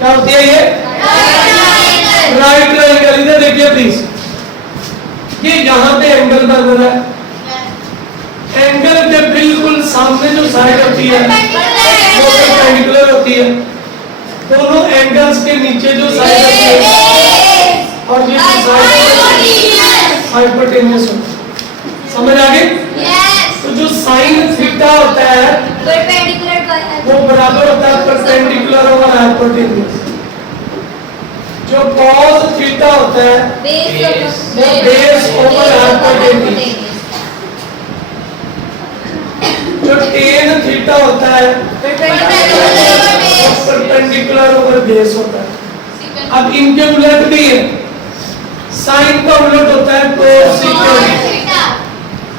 क्या होती है ये? Right triangle. इधर देखिए प्लीज, ये यहाँ पे एंगल बन रहा है, एंगल के बिल्कुल सामने जो साइड होती है वो परपेंडिकुलर होती है, दोनों एंगल्स के नीचे जो साइड होती है और ये जो साइड हाइपोटेन्यूस होती है। समझ आ गई? तो जो साइन थीटा होता है वो बराबर होता है परपेंडिकुलर और हाइपोटेन्यूस। जो कॉस थीटा होता है वो बेस ओवर हाइपोटेन्यूस। जो टेन थीटा होता है परपेंडिकुलर ओवर बेस होता है। अब इनके उलट भी है, साइन का उलट होता है कोसेकेंट,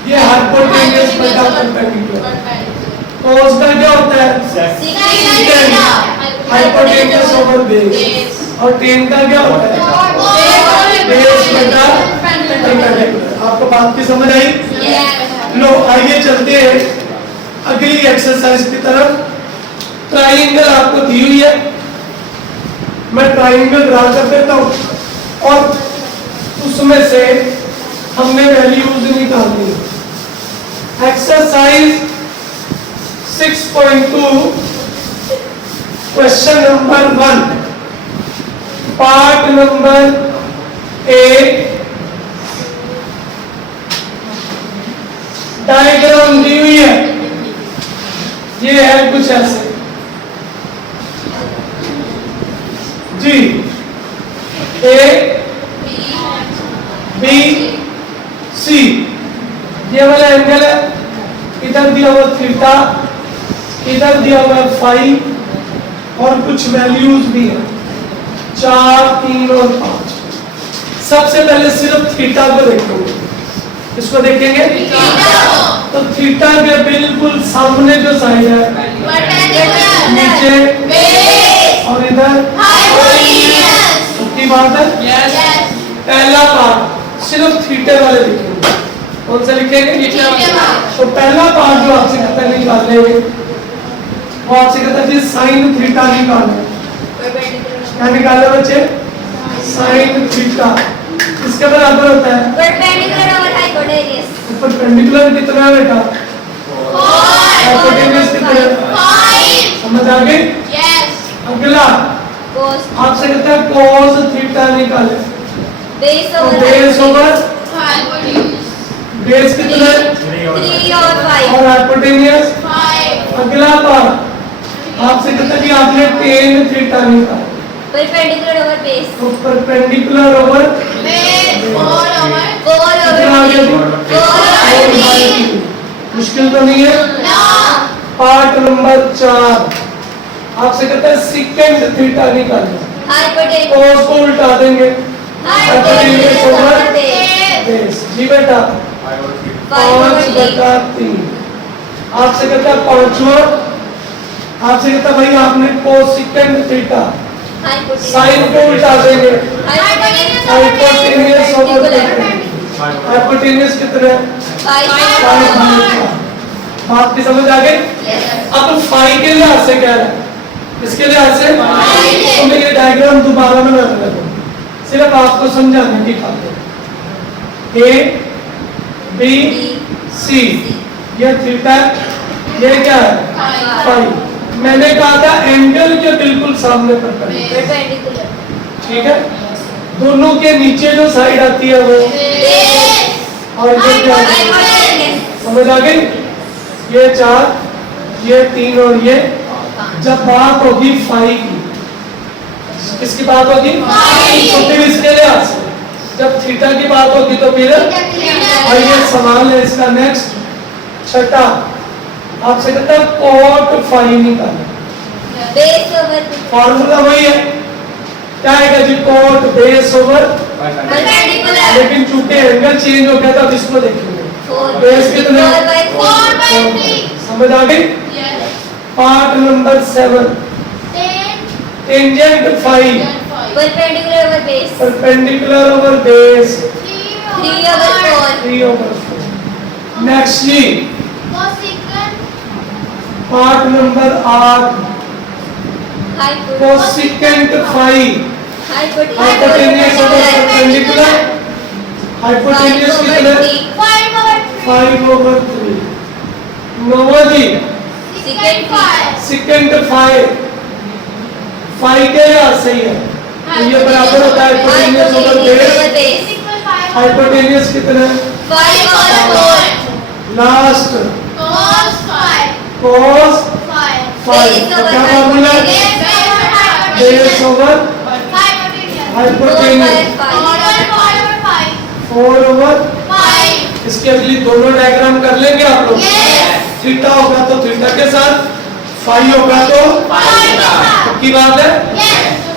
ये हाइपोटेन्यूस बटा परपेंडिकुलर। कॉस का क्या होता है? Secant, hypotenuse over base. और टेन का क्या होता है? बेस बटा परपेंडिकुलर। आपको बात की समझ आई? लो आइए चलते हैं अगली एक्सरसाइज की तरफ। ट्राइंगल आपको दी हुई है, मैं ट्राइंगल ड्रा कर देता हूं और उसमें से हमने वैल्यूज निकालनी है। Exercise 6.2 question number 1 part number A. Diagram दी हुई है, ये है कुछ ऐसे जी। ए बी सी ये वाला एंगल है, इधर दिया हुआ थीटा, इधर दिया हुआ फाई और कुछ वैल्यूज भी है 4, 3 और 5। सबसे पहले सिर्फ थीटा को देखोगे, इसको देखेंगे तो थीटा के बिल्कुल सामने जो साइड है नीचे और इधर की बात है। पहला पार्ट सिर्फ थीटे वाले लिखेंगे। कौन सा लिखेंगे? तो पहला पार्ट जो आपसे कहता है निकाल लेंगे, वो आपसे कहता है साइन थीटा निकालना। क्या निकालना बच्चे? Sine theta. इसके बराबर होता है परपेंडिकुलर ओवर हाइपोटेन्यूस। परपेंडिकुलर कितना है बेटा? हाइपोटेन्यूस कितना है? 5। समझ आ गई? अगला आपसे कहता है cos थीटा निकाले। बेस ओवर बेस कितना है? 3 और 5 और हाइपोटेन्यूस 5। अगला पार्ट आपसे कहता है कि आपने tan थीटा निकाला। Perpendicular over base. तो परपेंडिकुलर ओवर बेस 4/3। मुश्किल तो नहीं है? पार्ट नंबर 4 आपसे कहता है सेकेंड थीटा निकालना। हाइपोटेन्यूस cos को उल्टा देंगे, हाइपोटेन्यूस ओवर बेस। जी बेटा 5/3। आपसे कहता है पांचवा, आपसे कहता है भाई आपने कोसेकेंड थीटा, साइन को उल्टा देंगे, हाइपोटेन्यूस ओवर बेस। हाइपोटेन्यूस कितना है? 5/4। बात की समझ आ गई? अब फाई के लिहाज से क्या है? इसके लिहाज से तो मैं ये डायग्राम दोबारा बनाने लगा, सिर्फ आपको समझाने की खातिर। ए बी सी ये थीटा, ये क्या है? फाई। मैंने कहा था एंगल के बिल्कुल सामने परपेंडिकुलर, ठीक है? दोनों के नीचे जो साइड आती है वो और ये क्या है? समझ आ गई? ये 4, ये 3 और ये। जब बात होगी फाई की, किसकी बात होगी? तो फिर इसके लिहाज से जब थीटा की बात होगी तो फिर ये सवाल है इसका नेक्स्ट छठा। आपसे कहता है cot फाई निकालना। फॉर्मूला वही है, क्या है जी? cot base over perpendicular. लेकिन चूंकि एंगल चेंज हो गया था, अब इसको देखेंगे। बेस कितना? 4/3। समझ आ गई? Part number 7 tangent phi perpendicular over base. Perpendicular over base 3/4। 3/4। Next जी part number 8 cosecant phi hypotenuse over perpendicular hypotenuse कितना 5/3 नोवा जी सेकेंड फाई फाई के लिहाज से ही है तो ये बराबर होता है हाइपोटेन्यूज ओवर बेस हाइपोटेन्यूज कितना लास्ट cos 5 तो क्या फार्मूला बेस ओवर हाइपोटेन्यूज 4/5 इसकी अगली दोनों डायग्राम कर लेंगे आप लोग थीटा होगा तो थीटा के साथ फाई होगा तो पक्की बात है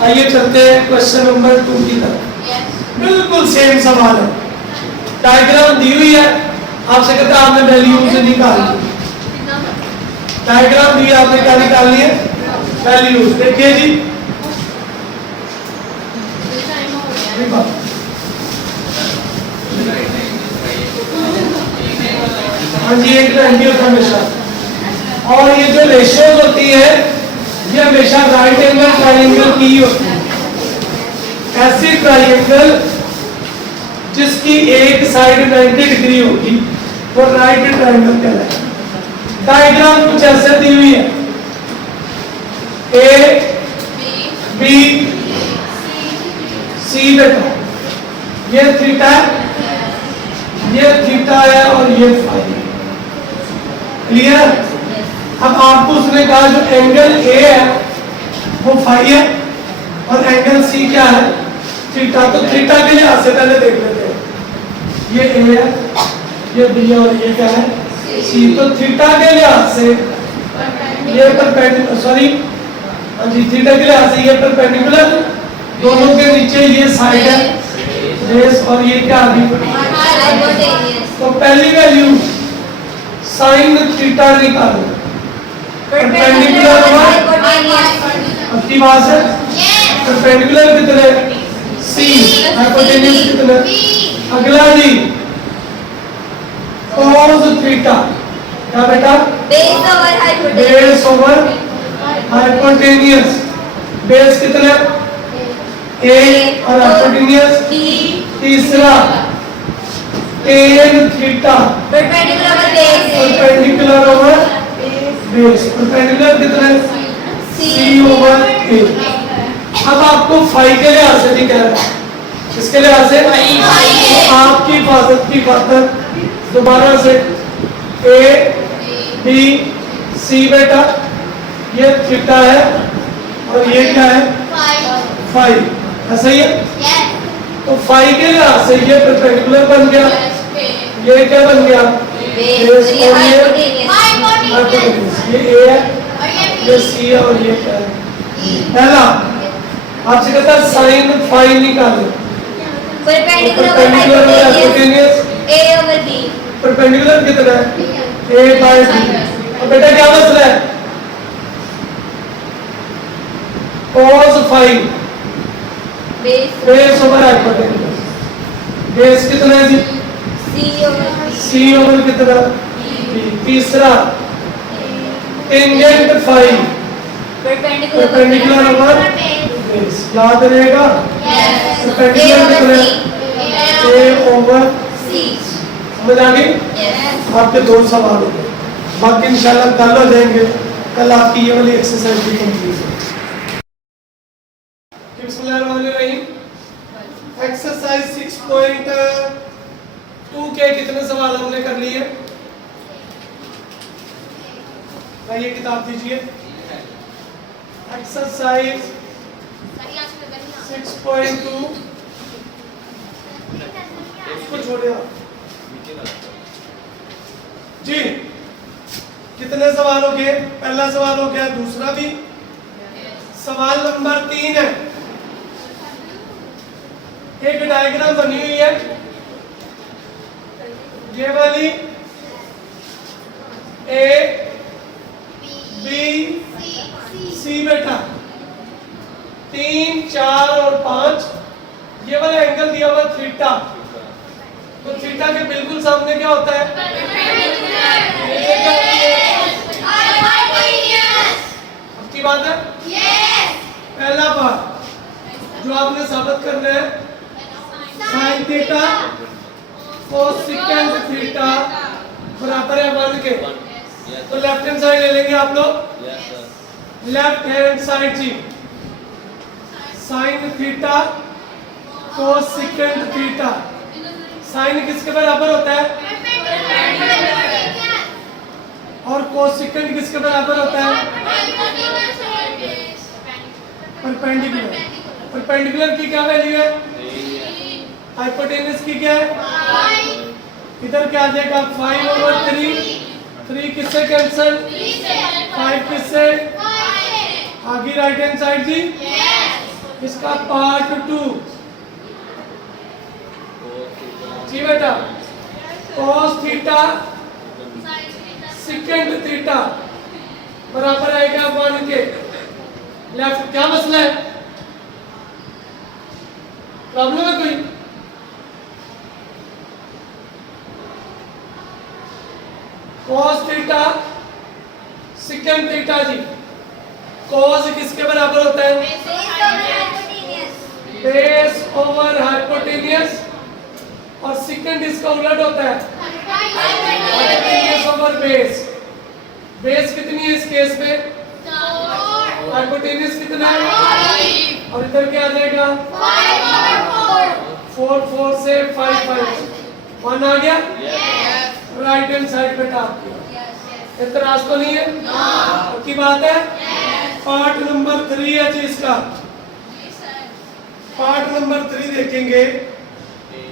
आइए चलते हैं क्वेश्चन नंबर 2 की तरफ बिल्कुल सेम सवाल है डायग्राम दी हुई है आपसे कहते हैं आपने वैल्यूज निकाली डायग्राम दी आपने क्या निकालनी है वैल्यूज देखिए जी हाँ जी एक ट्रायंगल हमेशा और ये जो रेशियोज होती है ये हमेशा राइट एंगल ट्रायंगल की ही होती है ऐसी ट्रायंगल जिसकी एक साइड 90 डिग्री होगी वो राइट ट्रायंगल कहलाएगा डायग्राम कुछ ऐसे दी हुई है ए बी सी बेटा ये थीटा है और ये फाई क्लियर अब आपको उसने कहा जो एंगल ए है वो फाई है और एंगल सी क्या है थीटा तो थीटा के लिहाज से पहले देख लेते हैं ये ए है ये बी है और ये क्या है सी तो थीटा के लिहाज से ये परपेंडिकुलर सॉरी हाँ जी थीटा के लिहाज से ये परपेंडिकुलर दोनों के नीचे ये साइड है बेस और ये क्या आ गई तो पहली वैल्यू साइन थीटा निकालो परपेंडिकुलर आपकी बात है परपेंडिकुलर कितने सी हाइपोटेन्यूज कितने अगला जी cos थीटा क्या बेटा बेस ओवर हाइपोटेन्यूज बेस कितने a और हाइपोटेन्यूज तीसरा tan theta perpendicular over base perpendicular कितने c ओवर a अब आपको फाई के लिहाज से भी कह रहा है इसके लिहाज से आपकी हिफाजत की खातर दोबारा से ए बी सी बेटा ये थीटा है और ये क्या है फाई ऐसा ही है तो फाई के लिहाज से ये परपेंडिकुलर बन गया ये क्या बन गया बेस और ये हाइपोटेन्यूज ये ए है ये सी है और ये क्या है पहला आपसे कहता है साइन फाई निकालो परपेंडिकुलर और hypotenuse A over B perpendicular कितना है a by b अब बेटा क्या मसला है cos 5 base over hypotenuse base कितना है जी c ओवर कितना b तीसरा टेंजेंट 5 परपेंडिकुलर ओवर बेस याद रहेगा परपेंडिकुलर कितना a ओवर समझ आ गई आपके दो सवाल हो गए बाकी इंशाल्लाह कल हो जाएंगे कल आपकी ये वाली एक्सरसाइज भी कंप्लीट हो बिस्मिल्लाहिर्रहमानिर्रहीम एक्सरसाइज 6.2 के कितने सवाल हमने कर लिए ये किताब दीजिए एक्सरसाइज 6.2 इसको छोड़िए जी कितने सवाल हो गए पहला सवाल हो गया दूसरा भी सवाल नंबर 3 है एक डायग्राम बनी हुई है ये वाली ए बी सी बेटा 3 4 और 5 ये वाला एंगल दिया हुआ थीटा तो थीटा के बिल्कुल सामने क्या होता है आपकी बात है बार जो आपने साबित करना है साइन थीटा कोसेकेंड थीटा बराबर है 1 के। तो लेफ्ट हैंड साइड ले लेंगे आप लोग। लेफ्ट हैंड साइड जी sine theta cosecant theta. Sine किसके बराबर होता है और कोसेकेंड किसके बराबर होता है? परपेंडिकुलर। परपेंडिकुलर की क्या वैल्यू है? हाइपोटेनस की क्या है? इधर क्या आ जाएगा 5/3। 3 किससे कैंसिल? 5 किससे? आगे राइट हैंड साइड जी इसका पार्ट 2 जी बेटा cos थीटा सेकेंड थीटा बराबर आएगा 1 के। लेफ्ट क्या मसला है? प्रॉब्लम है कोई? cos थीटा सेकेंड थीटा जी cos किसके बराबर होता है? Base over hypotenuse. और सेकेंड इसका उलट होता है हाइपोटेनियस ओवर बेस। बेस कितनी है इस केस में? हाइपोटेनियस कितना है? और इधर क्या आ जाएगा 4 4 से 5 5 1 आ गया। राइट हैंड साइड बेटा आपकी इतराज तो नहीं है? की बात है। पार्ट नंबर 3 है जी इसका। पार्ट नंबर 3 देखेंगे।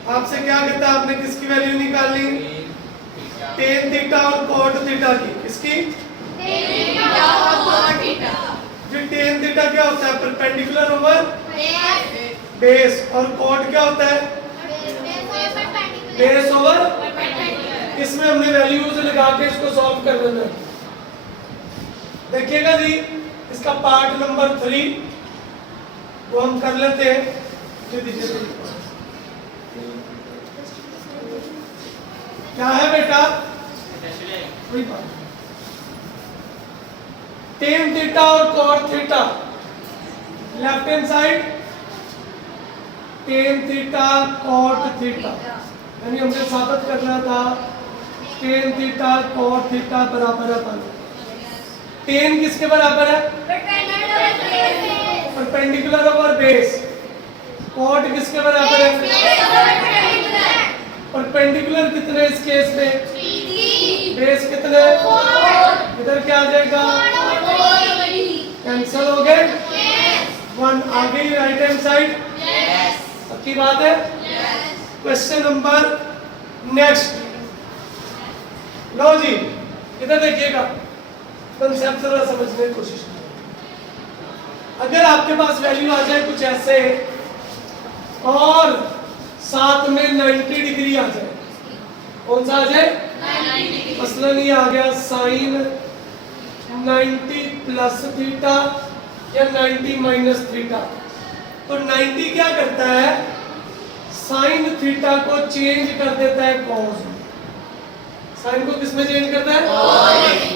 आपसे क्या कहता है? आपने किसकी वैल्यू निकालनी? टेन थीटा और कॉट थीटा की। किसकी? जी टेन थीटा क्या होता है? Perpendicular over base. और कॉट क्या होता है? Base over. इसमें हमने वैल्यूज लगा के इसको सॉल्व कर लेना है। देखिएगा जी इसका पार्ट नंबर 3 वो हम कर लेते हैं। क्या है बेटा? टेन थीटा और cot theta. Left hand side tan theta cot theta यानी हमने साबित करना था टेन थीटा कॉट थीटा बराबर है 1। टेन किसके बराबर है? Perpendicular over base. कॉट किसके बराबर है? परपेंडिकुलर कितने इस केस में? बेस कितने? इधर क्या आ जाएगा? कैंसिल हो गए। 1 आ गई राइट हैंड साइड। पक्की बात है। Question number next. लो जी इधर देखिएगा कंसेप्ट जरा समझने की कोशिश करो। अगर आपके पास वैल्यू आ जाए कुछ ऐसे और साथ में 90 डिग्री आ जाए। कौन सा आ जाए? मसलन ये आ गया साइन 90 प्लस थीटा या 90 माइनस थीटा। तो 90 क्या करता है? साइन थीटा को चेंज कर देता है कॉस। साइन को किसमें चेंज करता है?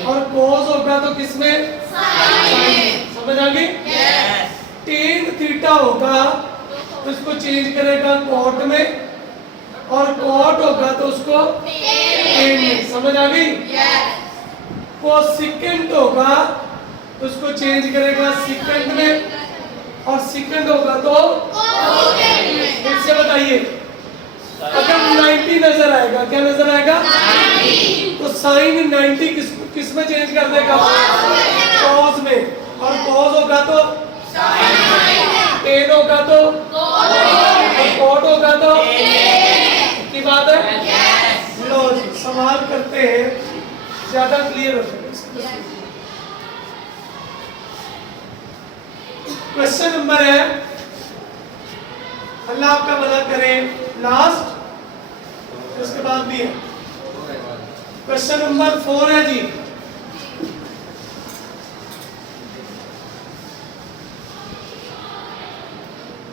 और कॉस होगा तो किसमें? साइन। समझ आ गई? टेन थीटा होगा तो इसको चेंज करेगा कॉट में और कॉट होगा तो उसको टेन में। समझ आ गई? कोसेकेंट होगा तो उसको चेंज करेगा सेकेंड में और सेकेंड होगा तो फिर से बताइए। अगर 90 नजर आएगा, क्या नजर आएगा? 90। तो साइन 90 किस में चेंज कर देगा? कॉस में। और कॉस होगा तो टेन होगा तो कॉट होगा तो की बात है। लो जी सवाल करते हैं ज्यादा क्लियर हो जाएगा। क्वेश्चन नंबर है, अल्लाह आपका भला करे, लास्ट उसके बाद भी है। क्वेश्चन नंबर 4 है जी।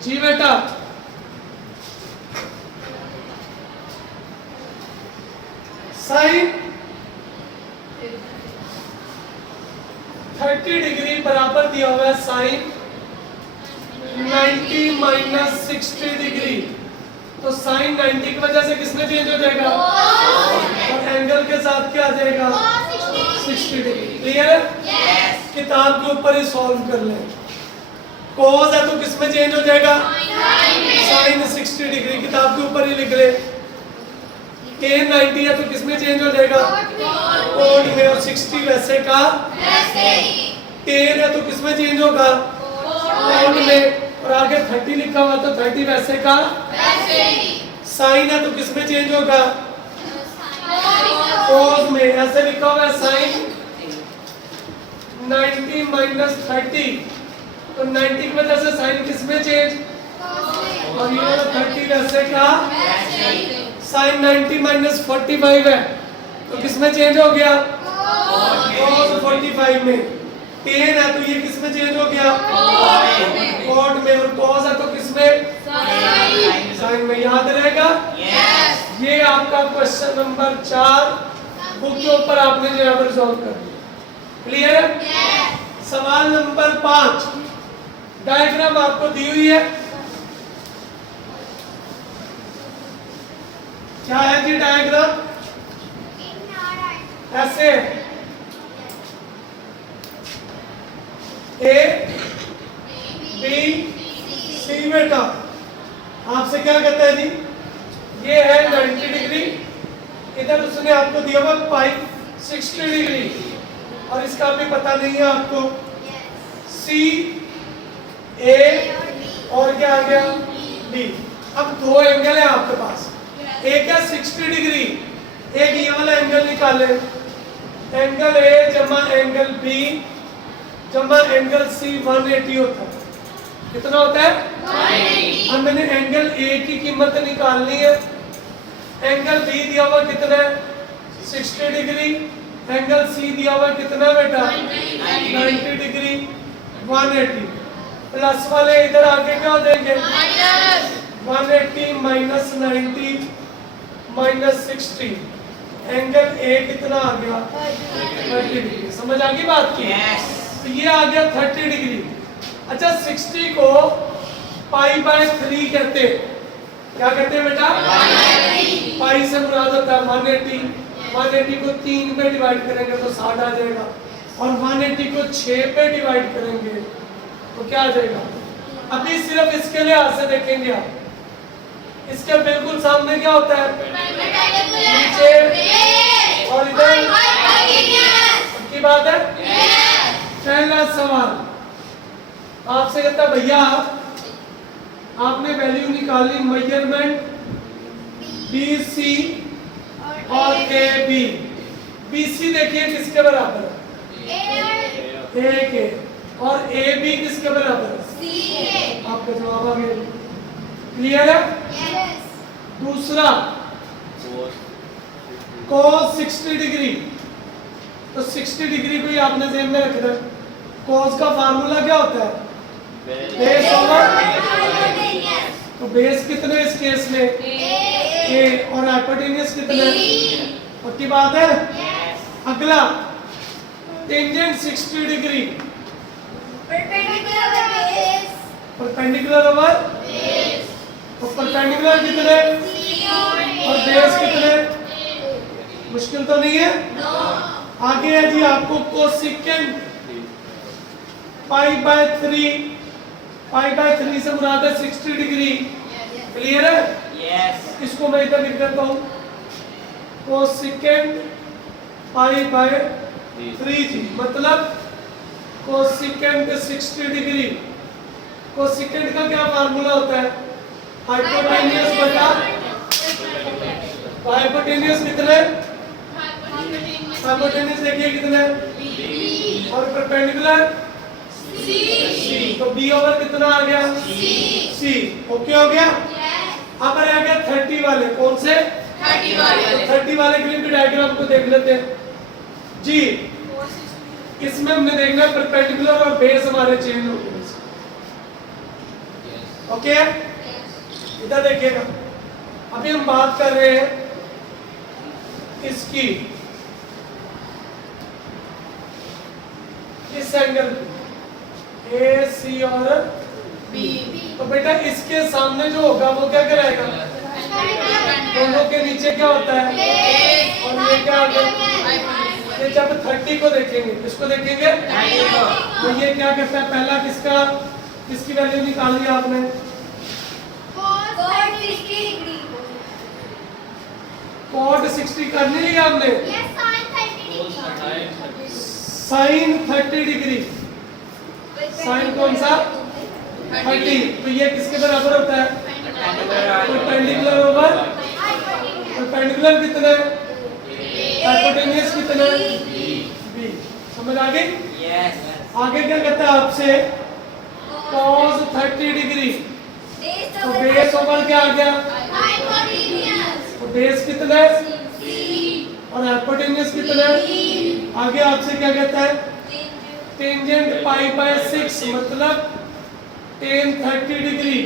जी बेटा साइन 30 डिग्री बराबर दिया हुआ है साइन 90 माइनस 60 डिग्री, तो साइन 90 की वजह से किसमें चेंज हो जाएगा, और एंगल के साथ क्या आ जाएगा, 60 डिग्री। क्लियर है? किताब के ऊपर ही सॉल्व कर लें। कॉस है तो किसमें चेंज हो जाएगा, साइन 60 डिग्री, किताब के ऊपर ही लिख ले। टेन 90 है तो किसमें चेंज हो जाएगा, कोड में, और 60 वैसे का टेन है तो किसमें चेंज होगा, कोड में, और आगे 30 लिखा हुआ तो 30 वैसे का साइन है तो किसमें चेंज होगा, कोस में। ऐसे लिखा हुआ है साइन 90 माइनस 30, तो 90 की वजह से साइन किसमें चेंज, और ये वाला 30 वैसे का साइन 90 माइनस 45 है तो किसमें चेंज हो गया, कोस 45 में। टेन है तो ये किसमें चेंज हो गया, कोड में, और कॉस है तो किसमें, साइन में। याद रहेगा? ये आपका क्वेश्चन नंबर 4 बुक के ऊपर आपने जो है रिजॉल्व कर दिया। क्लियर है? सवाल नंबर 5, डायग्राम आपको दी हुई है। क्या है जी डायग्राम, ऐसे ए बी सी बेटा, आपसे क्या कहता है जी, ये है 90 डिग्री, इधर उसने आपको दिया हुआ पाई 60 डिग्री, और इसका भी पता नहीं है आपको, सी ए और क्या आ गया बी। अब दो एंगल है आपके पास, एक है 60 डिग्री, एक ये वाला एंगल निकाले, एंगल ए जमा एंगल बी जमा एंगल सी 180 होता है। कितना होता है, 180। अब मैंने एंगल ए की कीमत निकालनी है। एंगल बी दिया हुआ कितना है, 60 डिग्री, एंगल सी दिया हुआ कितना बेटा, 90 डिग्री, 180। प्लस वाले इधर आगे क्या हो जाएंगे, 180 माइनस 90 माइनस 60, एंगल ए कितना आ गया, 30 डिग्री। समझ आ गई बात की? तो ये आ गया 30 डिग्री। अच्छा 60 को पाई बाय 3 कहते हैं। क्या कहते हैं बेटा, पाई से मुराद होता है 180। 180 को 3 पे डिवाइड करेंगे तो 60 आ जाएगा, और 180 को 6 पे डिवाइड करेंगे तो क्या आ जाएगा। अभी सिर्फ इसके लिहाज से देखेंगे आप, इसके बिल्कुल सामने क्या होता है, नीचे, और इधर की बात है। पहला सवाल आपसे कहता है भैया आपने वैल्यू निकाली मेजरमेंट बी सी और ए बी। बी सी देखिए किसके बराबर है, ए के, और ए बी किसके बराबर है, आपका जवाब आ गया। क्लियर है? दूसरा cos 60 डिग्री, तो 60 डिग्री को ही आपने ध्यान में रखना है। cos का फार्मूला क्या होता है, बेस ओवर, तो बेस कितने इस केस में, ए, और हाइपोटेन्यूज कितने, पक्की बात है। अगला टेंजेंट 60 डिग्री, परपेंडिकुलर ओवर, तो परपेंडिकुलर कितने और बेस कितने, मुश्किल तो नहीं है। आगे है जी आपको cosecant pi by 3, pi by 3 से मुराद है 60 डिग्री। क्लियर है? यस। इसको मैं इधर लिख देता हूँ, कोसेकेंट पाई बाय 3 जी, मतलब कोसेकेंट 60 डिग्री। कोसेकेंट का क्या फार्मूला होता है, हाइपोटेन्यूज बटा, हाइपोटेन्यूज कितने, हाइपोटेन्यूज देखिए कितने, और परपेंडिकुलर सी, तो बी ओवर कितना आ गया, सी। ओके हो गया। अब रह गया 30 वाले, कौन से, 30 वाले। तो 30 वाले के लिए भी डायग्राम को देख लेते हैं जी। इसमें हमने देखना है परपेंडिकुलर और बेस हमारे चेंज हो गए। ओके, इधर देखिएगा, अभी हम बात कर रहे हैं इसकी, इस एंगल ए सी और तो बेटा इसके सामने जो होगा वो क्या कराएगा? दोनों के नीचे क्या होता है? और ये क्या आ गया? ये जब 30 को देखेंगे, किसको देखेंगे? तो ये क्या करता है? पहला किसकी वैल्यू निकाली आपने? cot 60 कर नहीं लिया आपने? sin 30 degree. साइन कौन सा? 30। तो ये किसके बराबर होता है? परपेंडिकुलर ओवर परपेंडिकुलर कितना है? हाइपोटेन्यूज कितना है? b। समझ आ गई? आगे क्या कहता है आपसे? cos 30 degree. तो बेस ओवर क्या आ गया? तो बेस कितना है? और हाइपोटेन्यूज कितना है? आगे आपसे क्या कहता है? टेंजेंट पाई बाय 6 मतलब tan 30 डिग्री।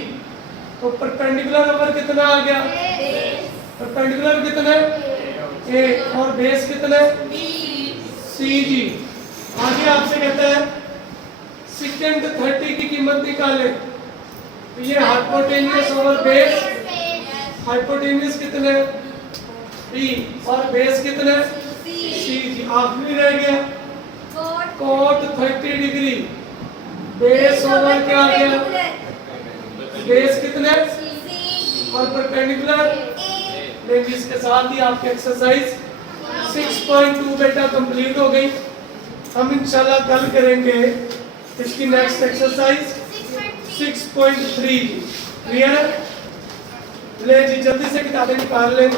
तो परपेंडिकुलर ओवर कितना आ गया? परपेंडिकुलर कितना है? a। और बेस कितना है? cg। आगे आपसे कहता है सेकंड 30 की कीमत निकाले। तो ये हाइपोटेन्यूज ओवर बेस, हाइपोटेन्यूज कितना है? b। और बेस कितना है? cg। आखिरी रह गया cot 30 डिग्री। बेस ओवर क्या आ गया? बेस कितना है? और परपेंडिकुलर। लेकिन इसके साथ ही आपकी एक्सरसाइज 6.2 बेटा कंप्लीट हो गई। हम इंशाल्लाह कल करेंगे इसकी नेक्स्ट एक्सरसाइज 6.3। क्लियर है? ले जी जल्दी से किताबें निकाल लें।